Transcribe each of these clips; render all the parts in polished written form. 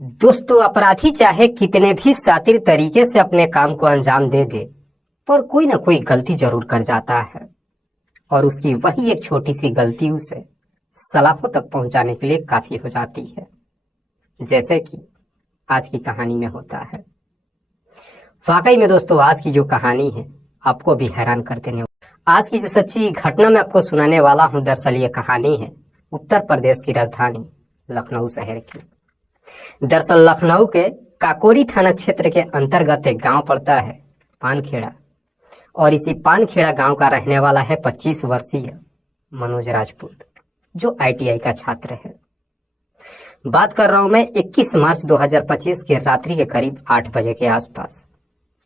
दोस्तों, अपराधी चाहे कितने भी शातिर तरीके से अपने काम को अंजाम दे दे, पर कोई ना कोई गलती जरूर कर जाता है और उसकी वही एक छोटी सी गलती उसे सलाखों तक पहुंचाने के लिए काफी हो जाती है, जैसे कि आज की कहानी में होता है। वाकई में दोस्तों, आज की जो कहानी है आपको भी हैरान कर देने। आज की जो सच्ची घटना मैं आपको सुनाने वाला हूं, दरअसल ये कहानी है उत्तर प्रदेश की राजधानी लखनऊ शहर की। दरअसल लखनऊ के काकोरी थाना क्षेत्र के अंतर्गत एक गांव पड़ता है पानखेड़ा, और इसी पानखेड़ा गांव का रहने वाला है 25 वर्षीय मनोज राजपूत, जो ITI का छात्र है। बात कर रहा हूं मैं 21 मार्च 2025 के रात्रि के करीब 8 बजे के आसपास।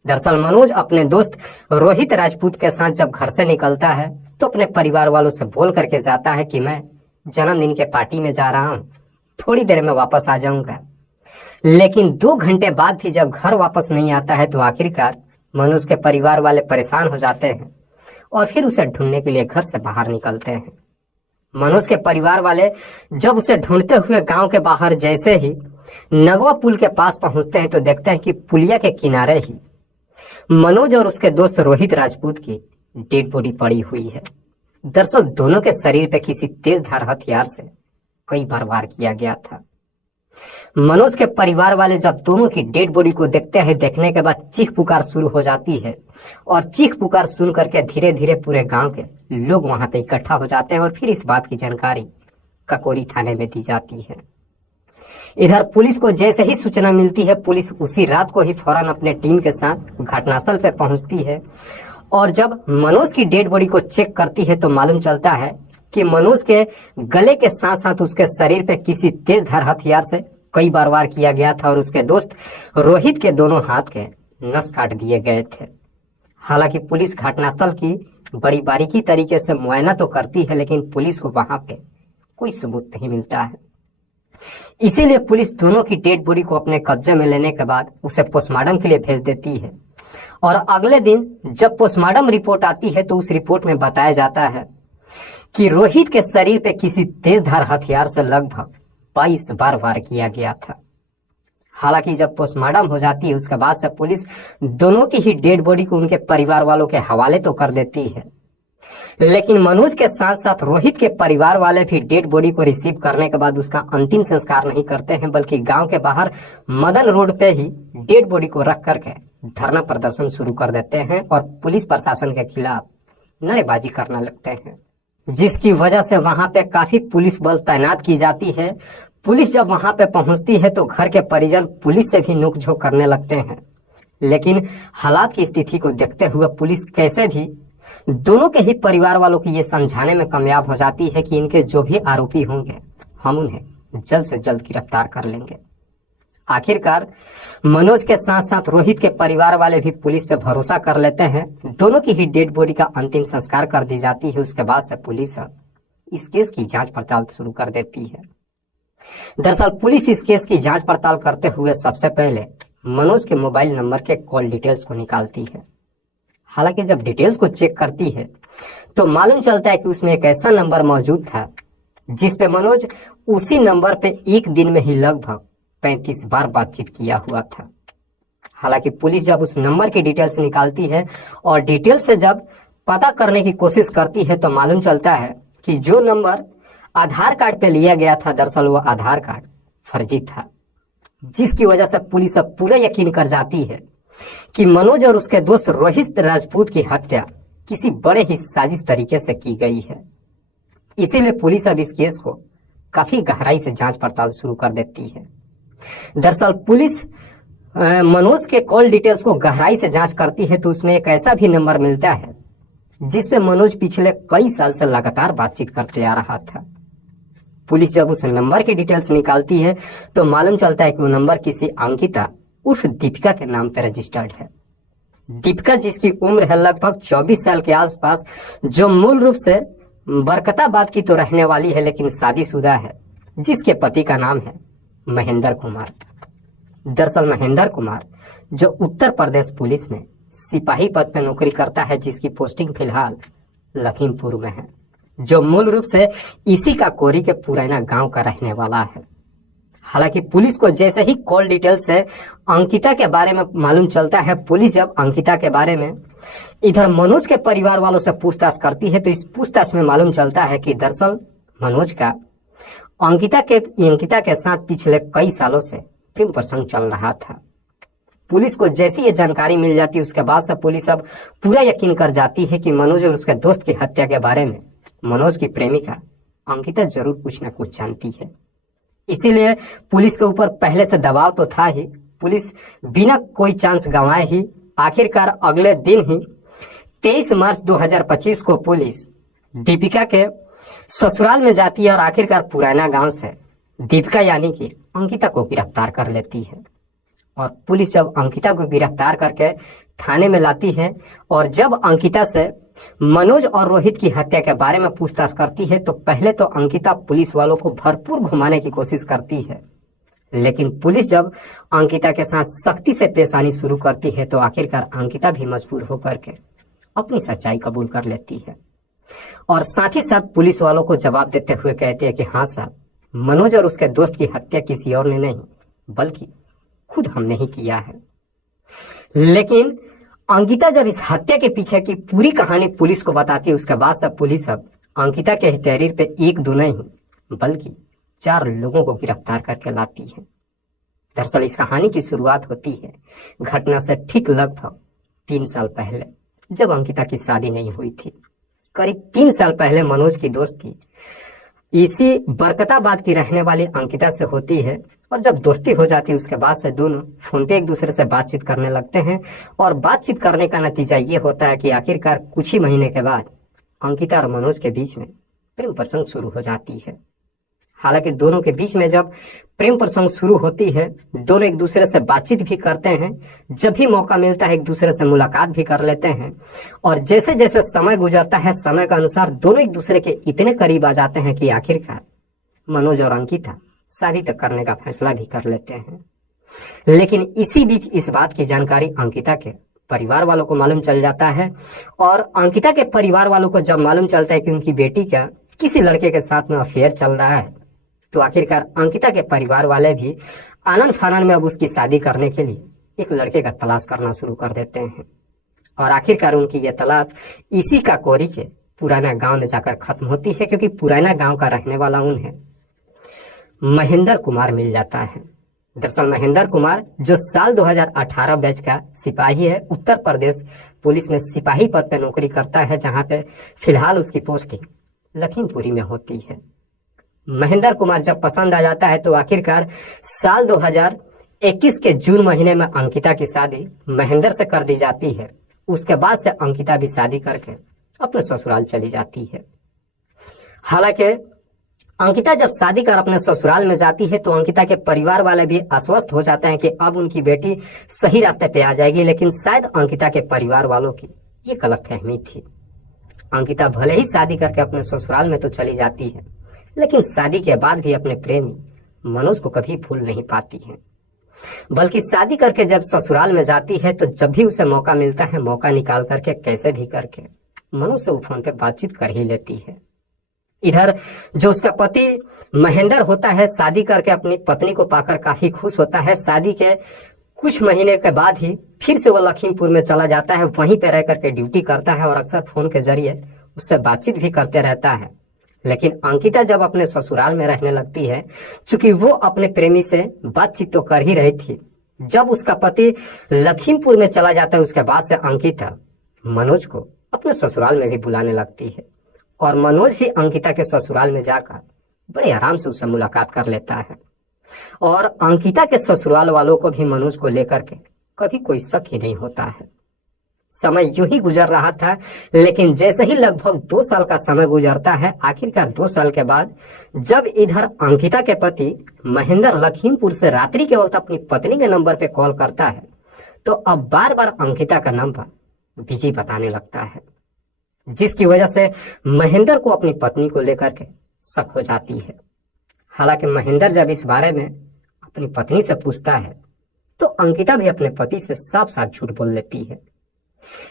दरअसल मनोज अपने दोस्त रोहित राजपूत के साथ जब घर से निकलता है तो अपने परिवार वालों से बोल करके जाता है कि मैं जन्मदिन के पार्टी में जा रहा हूं, थोड़ी देर में वापस आ जाऊंगा। लेकिन 2 घंटे बाद भी जब घर वापस नहीं आता है तो आखिरकार मनोज के परिवार वाले परेशान हो जाते हैं और फिर उसे ढूंढने के लिए घर से बाहर निकलते हैं। मनोज के परिवार वाले जब उसे ढूंढते हुए गांव के बाहर जैसे ही नगवा पुल के पास पहुंचते हैं तो देखते हैं कि पुलिया के किनारे ही मनोज और उसके दोस्त रोहित राजपूत की डेड बॉडी पड़ी हुई है। दरअसल दोनों के शरीर पे किसी तेज धार हथियार से कई बार वार किया गया था। मनोज के परिवार वाले जब दोनों की डेड बॉडी को देखते हैं, देखने के बाद चीख पुकार शुरू हो जाती है और चीख पुकार सुन करके धीरे धीरे पूरे गांव के लोग वहां पे इकट्ठा हो जाते हैं और फिर इस बात की जानकारी काकोरी थाने में दी जाती है। इधर पुलिस को जैसे ही सूचना मिलती है, पुलिस उसी रात को ही फौरन अपने टीम के साथ घटनास्थल पर पहुंचती है और जब मनोज की डेड बॉडी को चेक करती है तो मालूम चलता है कि मनोज के गले के साथ साथ उसके शरीर पे किसी तेज धार हथियार से कई बार वार किया गया था और उसके दोस्त रोहित के दोनों हाथ के नस काट दिए गए थे। हालांकि पुलिस घटनास्थल की बड़ी बारीकी तरीके से मुआयना तो करती है, लेकिन पुलिस को वहां पे कोई सबूत नहीं मिलता है। इसीलिए पुलिस दोनों की डेड बॉडी को अपने कब्जे में लेने के बाद उसे पोस्टमार्टम के लिए भेज देती है और अगले दिन जब पोस्टमार्टम रिपोर्ट आती है तो उस रिपोर्ट में बताया जाता है कि रोहित के शरीर पे किसी तेज धार हथियार से लगभग 22 बार वार किया गया था। हालांकि जब पोस्टमार्टम हो जाती है उसके बाद से पुलिस दोनों की ही डेड बॉडी को उनके परिवार वालों के हवाले तो कर देती है, लेकिन मनोज के साथ साथ रोहित के परिवार वाले भी डेड बॉडी को रिसीव करने के बाद उसका अंतिम संस्कार नहीं करते हैं, बल्कि गांव के बाहर मदन रोड पे ही डेड बॉडी को रख करके धरना प्रदर्शन शुरू कर देते हैं और पुलिस प्रशासन के खिलाफ नारेबाजी करने लगते हैं, जिसकी वजह से वहां पे काफी पुलिस बल तैनात की जाती है। पुलिस जब वहां पे पहुंचती है तो घर के परिजन पुलिस से भी नोकझोंक करने लगते हैं, लेकिन हालात की स्थिति को देखते हुए पुलिस कैसे भी दोनों के ही परिवार वालों को ये समझाने में कामयाब हो जाती है कि इनके जो भी आरोपी होंगे हम उन्हें जल्द से जल्द गिरफ्तार कर लेंगे। आखिरकार मनोज के साथ साथ रोहित के परिवार वाले भी पुलिस पे भरोसा कर लेते हैं। दोनों की ही डेड बॉडी का अंतिम संस्कार कर दी जाती है। उसके बाद से पुलिस इस केस की जांच पड़ताल शुरू कर देती है। दरअसल पुलिस इस केस की जांच पड़ताल करते हुए सबसे पहले मनोज के मोबाइल नंबर के कॉल डिटेल्स को निकालती है। हालांकि जब डिटेल्स को चेक करती है तो मालूम चलता है कि उसमें एक ऐसा नंबर मौजूद था जिस पे मनोज उसी नंबर पे एक दिन में ही लगभग 35 बार बातचीत किया हुआ था। हालांकि पुलिस जब उस नंबर की डिटेल्स निकालती है और डिटेल से जब पता करने की कोशिश करती है तो मालूम चलता है कि जो नंबर आधार कार्ड पे लिया गया था, दरअसल वो आधार कार्ड फर्जी था, जिसकी वजह से पुलिस अब पूरा यकीन कर जाती है कि मनोज और उसके दोस्त रोहित राजपूत की हत्या किसी बड़े ही साजिश तरीके से की गई है। इसीलिए पुलिस अब इस केस को काफी गहराई से जांच पड़ताल शुरू कर देती है। दरअसल पुलिस मनोज के कॉल डिटेल्स को गहराई से जांच करती है तो उसमें एक ऐसा भी नंबर मिलता है जिसपे मनोज पिछले कई साल से लगातार बातचीत करते आ रहा था। पुलिस जब उस नंबर की डिटेल्स निकालती है तो मालूम चलता है कि वो नंबर किसी अंकिता उर्फ दीपिका के नाम पर रजिस्टर्ड है। दीपिका जिसकी उम्र है लगभग 24 साल के आसपास, जो मूल रूप से बरकताबाद की तो रहने वाली है लेकिन शादीशुदा है, जिसके पति का नाम है महेंद्र कुमार। दरअसल महेंद्र कुमार जो उत्तर प्रदेश पुलिस में सिपाही पद पर नौकरी करता है, जिसकी पोस्टिंग फिलहाल लखीमपुर में है, जो मूल रूप से इसी का कोरी के पुराना गांव का रहने वाला है। हालांकि पुलिस को जैसे ही कॉल डिटेल से अंकिता के बारे में मालूम चलता है, पुलिस जब अंकिता के बारे में इधर मनोज के परिवार वालों से पूछताछ करती है तो इस पूछताछ में मालूम चलता है कि दरअसल मनोज का अंकिता के साथ पिछले कई सालों से प्रेम प्रसंग चल रहा था। पुलिस को जैसी ये जानकारी मिल जाती है उसके बाद से पुलिस अब पूरा यकीन कर जाती है कि मनोज और उसके दोस्त की हत्या के बारे में मनोज की प्रेमिका अंकिता जरूर कुछ न कुछ जानती है। इसीलिए पुलिस के ऊपर पहले से दबाव तो था ही। पुलिस बिना कोई चांस गंवाए ही आखिरकार अगले दिन ही 23 मार्च 2025 को पुलिस दीपिका के ससुराल में जाती है और आखिरकार पुराना गांव से दीपिका यानी कि अंकिता को गिरफ्तार कर लेती है। और पुलिस जब अंकिता को गिरफ्तार करके थाने में लाती है और जब अंकिता से मनोज और रोहित की हत्या के बारे में पूछताछ करती है तो पहले तो अंकिता पुलिस वालों को भरपूर घुमाने की कोशिश करती है, लेकिन पुलिस जब अंकिता के साथ सख्ती से पेश आनी शुरू करती है तो आखिरकार अंकिता भी मजबूर होकर के अपनी सच्चाई कबूल कर लेती है और साथ ही साथ पुलिस वालों को जवाब देते हुए कहती है कि हाँ साहब, मनोज और उसके दोस्त की हत्या किसी और ने नहीं बल्कि खुद हमने ही किया है। लेकिन अंकिता जब इस हत्या के पीछे की पूरी कहानी पुलिस को बताती है उसके बाद सब पुलिस अब अंकिता के तहरीर पे 1-2 नहीं बल्कि 4 लोगों को गिरफ्तार करके लाती है। दरअसल इस कहानी की शुरुआत होती है घटना से ठीक लगभग 3 साल पहले, जब अंकिता की शादी नहीं हुई थी। करीब 3 साल पहले मनोज की दोस्ती इसी बरकताबाद की रहने वाली अंकिता से होती है और जब दोस्ती हो जाती है उसके बाद से दोनों फोन पे एक दूसरे से बातचीत करने लगते हैं और बातचीत करने का नतीजा ये होता है कि आखिरकार कुछ ही महीने के बाद अंकिता और मनोज के बीच में प्रेम प्रसंग शुरू हो जाती है। हालांकि दोनों के बीच में जब प्रेम प्रसंग शुरू होती है दोनों एक दूसरे से बातचीत भी करते हैं, जब भी मौका मिलता है एक दूसरे से मुलाकात भी कर लेते हैं और जैसे जैसे समय गुजरता है समय के अनुसार दोनों एक दूसरे के इतने करीब आ जाते हैं कि आखिरकार मनोज और अंकिता शादी तक करने का फैसला भी कर लेते हैं। लेकिन इसी बीच इस बात की जानकारी अंकिता के परिवार वालों को मालूम चल जाता है और अंकिता के परिवार वालों को जब मालूम चलता है कि उनकी बेटी का किसी लड़के के साथ में अफेयर चल रहा है तो आखिरकार अंकिता के परिवार वाले भी आनंद फानन में अब उसकी शादी करने के लिए एक लड़के का तलाश करना शुरू कर देते हैं और आखिरकार उनकी यह तलाश इसी का कोरी के पुराना गांव में जाकर खत्म होती है, क्योंकि पुराना गांव का रहने वाला उन्हें महेंद्र कुमार मिल जाता है। दरअसल महेंद्र कुमार जो साल 2018 बैच का सिपाही है, उत्तर प्रदेश पुलिस में सिपाही पद पर नौकरी करता है, जहां पे फिलहाल उसकी पोस्टिंग लखीमपुरी में होती है। महेंद्र कुमार जब पसंद आ जाता है तो आखिरकार साल 2021 के जून महीने में अंकिता की शादी महेंद्र से कर दी जाती है। उसके बाद से अंकिता भी शादी करके अपने ससुराल चली जाती है। हालांकि अंकिता जब शादी कर अपने ससुराल में जाती है तो अंकिता के परिवार वाले भी आश्वस्त हो जाते हैं कि अब उनकी बेटी सही रास्ते पे आ जाएगी, लेकिन शायद अंकिता के परिवार वालों की ये गलतफहमी थी। अंकिता भले ही शादी करके अपने ससुराल में तो चली जाती है, लेकिन शादी के बाद भी अपने प्रेमी मनोज को कभी भूल नहीं पाती है, बल्कि शादी करके जब ससुराल में जाती है तो जब भी उसे मौका मिलता है मौका निकाल करके कैसे भी करके मनोज से फोन पे बातचीत कर ही लेती है। इधर जो उसका पति महेंद्र होता है शादी करके अपनी पत्नी को पाकर काफी खुश होता है। शादी के कुछ महीने के बाद ही फिर से वो लखीमपुर में चला जाता है, वहीं पे रह करके ड्यूटी करता है और अक्सर फोन के जरिए उससे बातचीत भी करते रहता है। लेकिन अंकिता जब अपने ससुराल में रहने लगती है, चूंकि वो अपने प्रेमी से बातचीत तो कर ही रही थी, जब उसका पति लखीमपुर में चला जाता है उसके बाद से अंकिता मनोज को अपने ससुराल में भी बुलाने लगती है और मनोज भी अंकिता के ससुराल में जाकर बड़े आराम से उससे मुलाकात कर लेता है और अंकिता के ससुराल वालों को भी मनोज को लेकर के कभी कोई शक ही नहीं होता है। समय यूं ही गुजर रहा था, लेकिन जैसे ही लगभग 2 साल का समय गुजरता है, आखिरकार 2 साल के बाद जब इधर अंकिता के पति महेंद्र लखीमपुर से रात्रि के वक्त अपनी पत्नी के नंबर पे कॉल करता है तो अब बार बार अंकिता का नंबर बिजी बताने लगता है, जिसकी वजह से महेंद्र को अपनी पत्नी को लेकर के शक हो जाती है। हालांकि महेंद्र जब इस बारे में अपनी पत्नी से पूछता है तो अंकिता भी अपने पति से साफ साफ झूठ बोल लेती है,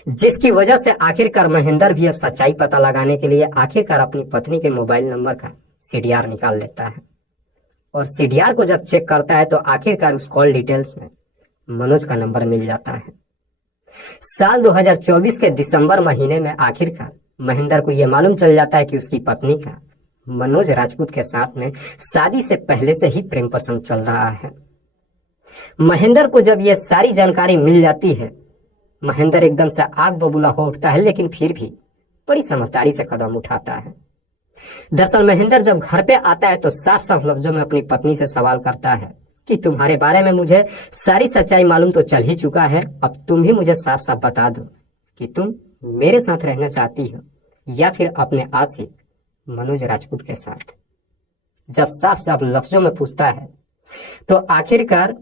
जिसकी वजह से आखिरकार महेंद्र भी अब सच्चाई पता लगाने के लिए आखिरकार अपनी पत्नी के मोबाइल नंबर का CDR निकाल लेता है और सीडीआर को जब चेक करता है तो आखिरकार उस कॉल डिटेल्स में मनोज का नंबर मिल जाता है। साल 2024 के दिसंबर महीने में आखिरकार महेंद्र को यह मालूम चल जाता है कि उसकी पत्नी का मनोज राजपूत के साथ में शादी से पहले से ही प्रेम प्रसंग चल रहा है। महेंद्र को जब यह सारी जानकारी मिल जाती है, महेंद्र एकदम से आग बबूला हो उठता है, लेकिन फिर भी बड़ी समझदारी से कदम उठाता है। दरअसल महेंद्र जब घर पे आता है तो साफ साफ लफ्जों में अपनी पत्नी से सवाल करता है कि तुम्हारे बारे में मुझे सारी सच्चाई मालूम तो चल ही चुका है, अब तुम ही मुझे साफ साफ बता दो कि तुम मेरे साथ रहना चाहती हो या फिर अपने आशिक मनोज राजपूत के साथ। जब साफ साफ लफ्जों में पूछता है तो आखिरकार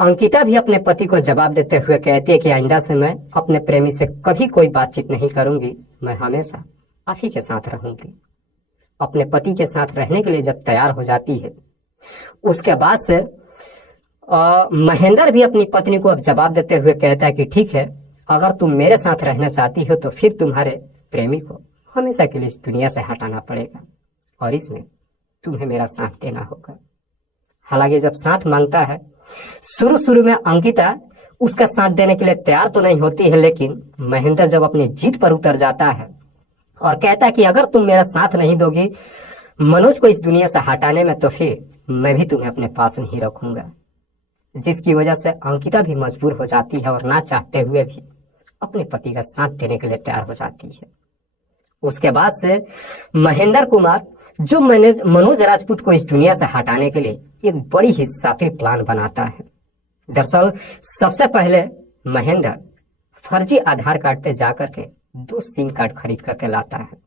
अंकिता भी अपने पति को जवाब देते हुए कहती है कि आइंदा से मैं अपने प्रेमी से कभी कोई बातचीत नहीं करूंगी, मैं हमेशा आप ही के साथ रहूंगी। अपने पति के साथ रहने के लिए जब तैयार हो जाती है, उसके बाद से महेंद्र भी अपनी पत्नी को अब जवाब देते हुए कहता है कि ठीक है, अगर तुम मेरे साथ रहना चाहती हो तो फिर तुम्हारे प्रेमी को हमेशा के लिए इस दुनिया से हटाना पड़ेगा और इसमें तुम्हें मेरा साथ देना होगा। हालांकि जब साथ मांगता है, शुरू में अंकिता उसका साथ देने के लिए तैयार तो नहीं होती है, लेकिन महेंद्र जब अपनी जीत पर उतर जाता है और कहता है कि अगर तुम मेरा साथ नहीं दोगी मनोज को इस दुनिया से हटाने में, तो फिर मैं भी तुम्हें अपने पास नहीं रखूंगा। जिसकी वजह से अंकिता भी मजबूर हो जाती है और ना चाहते हुए भी अपने पति का साथ देने के लिए तैयार हो जाती है। उसके बाद से महेंद्र कुमार जो मनोज राजपूत को इस दुनिया से हटाने के लिए एक बड़ी ही शातिर प्लान बनाता है। दरअसल सबसे पहले महेंद्र फर्जी आधार कार्ड पे जाकर के 2 सिम कार्ड खरीद करके लाता है।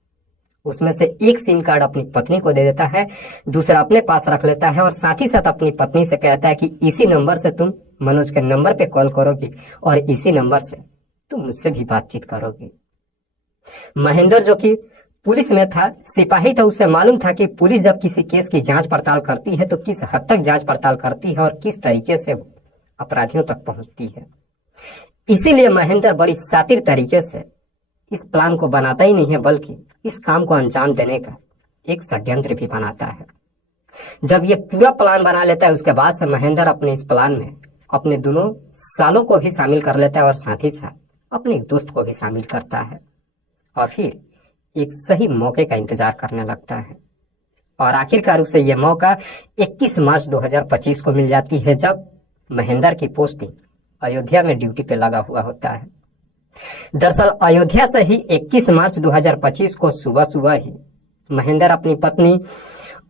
उसमें से एक सिम कार्ड अपनी पत्नी को दे देता है, दूसरा अपने पास रख लेता है और साथ ही साथ अपनी पत्नी से कहता है कि इसी नंबर से तुम मनोज के नंबर पे कॉल करोगी और इसी नंबर से तुम मुझसे भी बातचीत करोगी। महेंद्र जो कि पुलिस में था, सिपाही था, उसे मालूम था कि पुलिस जब किसी केस की जांच पड़ताल करती है तो किस हद तक जांच पड़ताल करती है और किस तरीके से वो अपराधियों तक पहुंचती है। इसीलिए महेंद्र बड़ी शातिर तरीके से इस प्लान को बनाता ही नहीं है, बल्कि इस काम को अंजाम देने का एक षड्यंत्र भी बनाता है। जब ये पूरा प्लान बना लेता है, उसके बाद से महेंद्र अपने इस प्लान में अपने दोनों सालों को भी शामिल कर लेता है और साथ ही साथ अपने दोस्त को भी शामिल करता है और फिर एक सही मौके का इंतजार करने लगता है। और आखिरकार उसे यह मौका 21 मार्च 2025 को मिल जाती है, जब महेंद्र की पोस्टिंग अयोध्या में ड्यूटी पे लगा हुआ होता है। दरअसल अयोध्या से ही 21 मार्च 2025 को सुबह सुबह ही महेंद्र अपनी पत्नी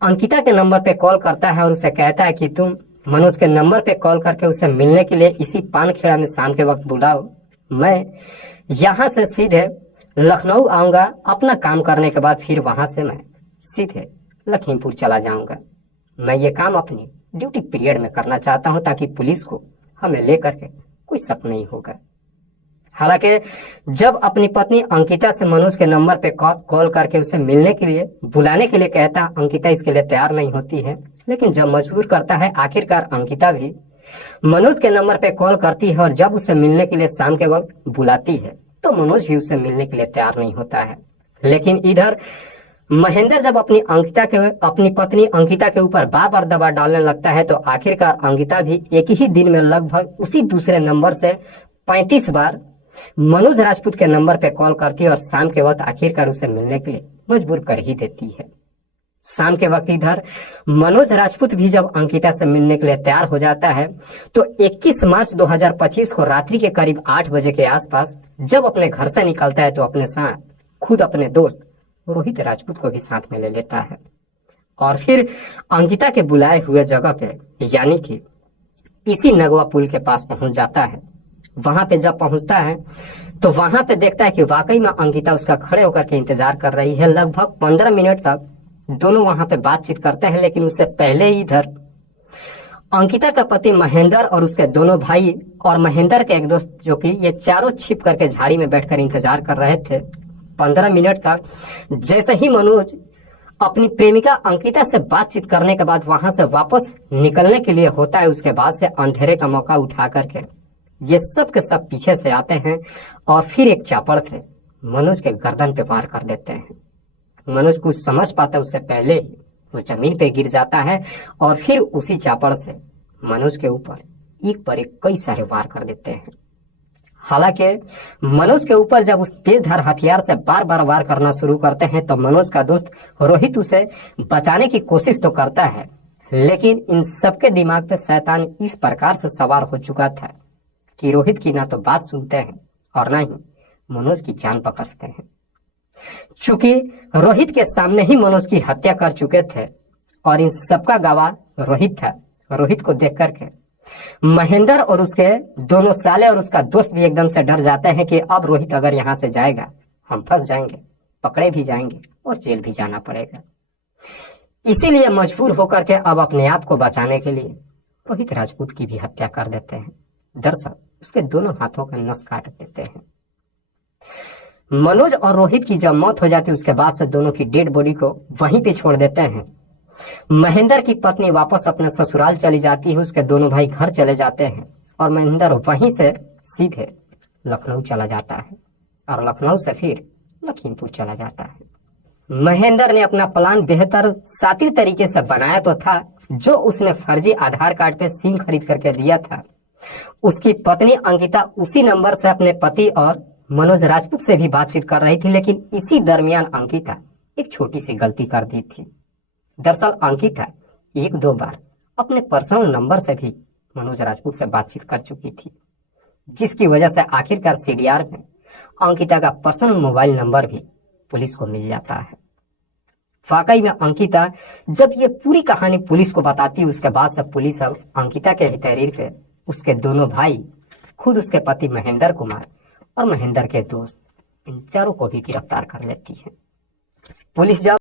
अंकिता के नंबर पे कॉल करता है और उसे कहता है कि तुम मनोज के नंबर पे कॉल करके उसे मिलने के लिए इसी पानखेड़ा में शाम के वक्त बुलाओ। मैं यहाँ से सीधे लखनऊ आऊंगा, अपना काम करने के बाद फिर वहां से मैं सीधे लखीमपुर चला जाऊंगा। मैं ये काम अपनी ड्यूटी पीरियड में करना चाहता हूं ताकि पुलिस को हमें लेकर के कोई शक नहीं होगा। हालांकि जब अपनी पत्नी अंकिता से मनोज के नंबर पे कॉल करके उसे मिलने के लिए बुलाने के लिए कहता, अंकिता इसके लिए तैयार नहीं होती है, लेकिन जब मजबूर करता है आखिरकार अंकिता भी मनोज के नंबर पे कॉल करती है और जब उसे मिलने के लिए शाम के वक्त बुलाती है तो मनोज भी उससे मिलने के लिए तैयार नहीं होता है। लेकिन इधर महेंद्र जब अपनी पत्नी अंकिता के ऊपर बार बार दबाव डालने लगता है तो आखिरकार अंकिता भी एक ही दिन में लगभग उसी दूसरे नंबर से 35 बार मनोज राजपूत के नंबर पे कॉल करती है और शाम के वक्त आखिरकार उसे मिलने के लिए मजबूर कर ही देती है। शाम के वक्त इधर मनोज राजपूत भी जब अंकिता से मिलने के लिए तैयार हो जाता है तो 21 मार्च 2025 को रात्रि के करीब 8 बजे के आसपास जब अपने घर से निकलता है तो अपने साथ खुद अपने दोस्त रोहित राजपूत को भी साथ में ले लेता है और फिर अंकिता के बुलाए हुए जगह पे यानी कि इसी नगवा पुल के पास पहुंच जाता है। वहां पे जब पहुंचता है तो वहां पे देखता है कि वाकई में अंकिता उसका खड़े होकर के इंतजार कर रही है। लगभग 15 मिनट तक दोनों वहां पे बातचीत करते हैं, लेकिन उससे पहले ही इधर अंकिता का पति महेंद्र और उसके दोनों भाई और महेंद्र के एक दोस्त जो कि ये चारों छिप करके झाड़ी में बैठकर इंतजार कर रहे थे 15 मिनट तक। जैसे ही मनोज अपनी प्रेमिका अंकिता से बातचीत करने के बाद वहां से वापस निकलने के लिए होता है, उसके बाद से अंधेरे का मौका उठा करके ये सब के सब पीछे से आते हैं और फिर एक चापड़ से मनोज के गर्दन पे वार कर देते हैं। मनोज कुछ समझ पाता उससे पहले ही वो जमीन पे गिर जाता है और फिर उसी चापड़ से मनोज के ऊपर एक पर एक कई सारे वार कर देते हैं। हालांकि मनोज के ऊपर जब उस तेजधार हथियार से बार बार वार करना शुरू करते हैं तो मनोज का दोस्त रोहित उसे बचाने की कोशिश तो करता है, लेकिन इन सबके दिमाग पे शैतान इस प्रकार से सवार हो चुका था कि रोहित की ना तो बात सुनते हैं और ना ही मनोज की जान पकड़ते हैं। चूंकि रोहित के सामने ही मनोज की हत्या कर चुके थे और इन सबका गवाह रोहित था, रोहित को देख करके महेंद्र और उसके दोनों साले और उसका दोस्त भी एकदम से डर जाते हैं कि अब रोहित अगर यहाँ से जाएगा हम फंस जाएंगे, पकड़े भी जाएंगे और जेल भी जाना पड़ेगा। इसीलिए मजबूर होकर के अब अपने आप को बचाने के लिए रोहित राजपूत की भी हत्या कर देते हैं। दरअसल उसके दोनों हाथों का नस काट देते हैं। मनोज और रोहित की जब मौत हो जाती है उसके बाद से दोनों की डेड बॉडी को वहीं पे छोड़ देते हैं। महेंद्र की पत्नी वापस अपने ससुराल चली जाती है, उसके दोनों भाई घर चले जाते हैं और महेंद्र वहीं से सीधे लखनऊ चला जाता है और लखनऊ से फिर लखीमपुर चला जाता है। महेंद्र ने अपना प्लान बेहतर शातिर तरीके से बनाया तो था। जो उसने फर्जी आधार कार्ड पे सिम खरीद करके दिया था, उसकी पत्नी अंकिता उसी नंबर से अपने पति और मनोज राजपूत से भी बातचीत कर रही थी, लेकिन इसी दरमियान अंकिता एक छोटी सी गलती कर दी थी। दरअसल अंकिता एक दो बार अपने पर्सनल नंबर से भी मनोज राजपूत से बातचीत कर चुकी थी, जिसकी वजह से आखिरकार सीडीआर में अंकिता का पर्सनल मोबाइल नंबर भी पुलिस को मिल जाता है। वाकई में अंकिता जब ये पूरी कहानी पुलिस को बताती है, उसके बाद से पुलिस अब अंकिता के ही तहरीर पे उसके दोनों भाई, खुद उसके पति महेंद्र कुमार और महेंद्र के दोस्त, इन चारों को भी गिरफ्तार कर लेती है। पुलिस जब